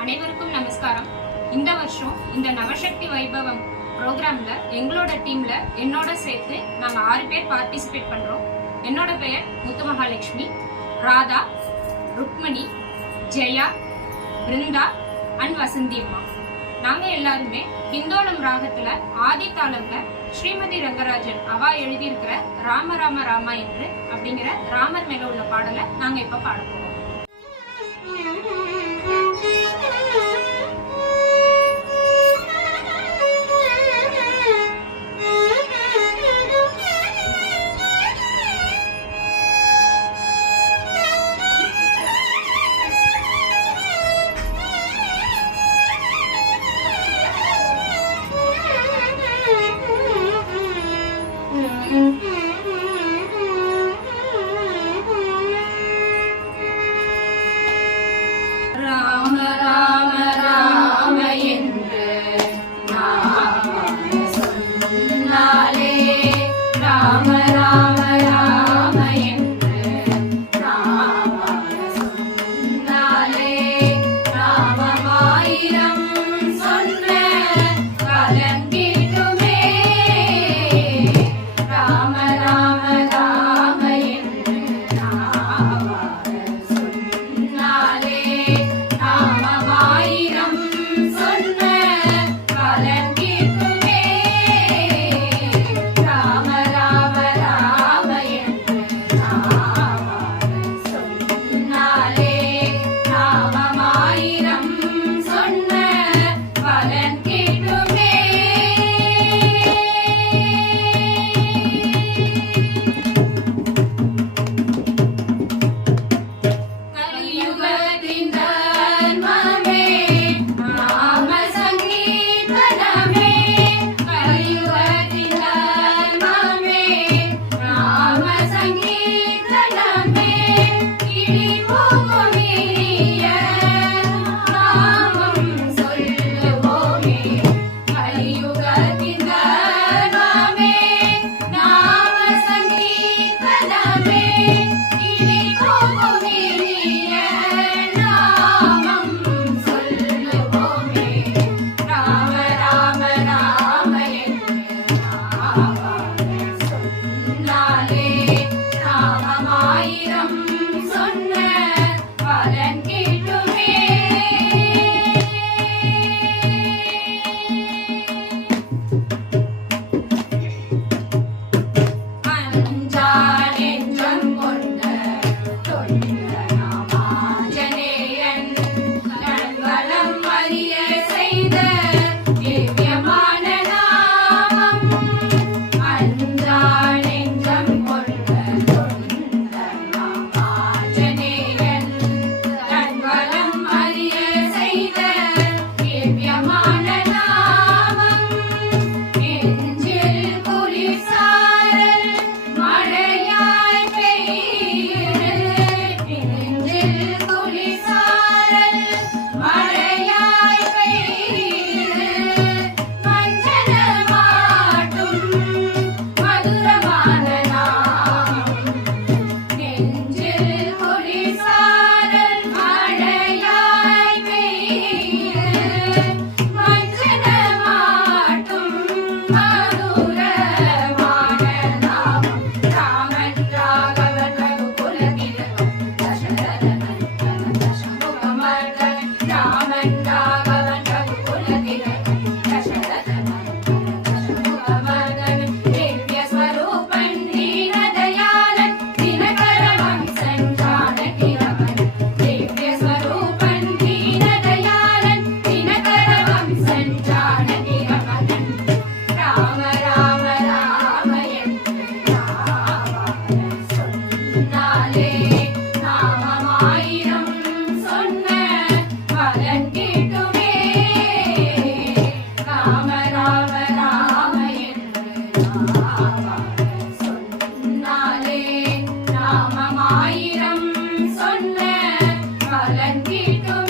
அனைவருக்கும் நமஸ்காரம். இந்த வருஷம் இந்த நவசக்தி வைபவம் ப்ரோக்ராம்ல எங்களோட டீம்ல என்னோட சேர்த்து நாங்க 6 பேர் பார்ட்டிசிபேட் பண்றோம். என்னோட பெயர் முத்துமகாலட்சுமி, ராதா, ருக்மணி, ஜெயா, பிருந்தா அண்ட் வசந்தி அம்மா. நாங்க எல்லாருமே ஹிந்தோளம் ராகத்துல ஆதி தாளம்ல ஸ்ரீமதி ரங்கராஜன் அவா எழுதியிருக்கிற ராம ராம ராமா என்று அப்படிங்கிற ராமர் மேல உள்ள பாடலை நாங்க இப்ப பாட போறோம். நாமமாயிரம் சொன்ன பலன் கிட்டும்.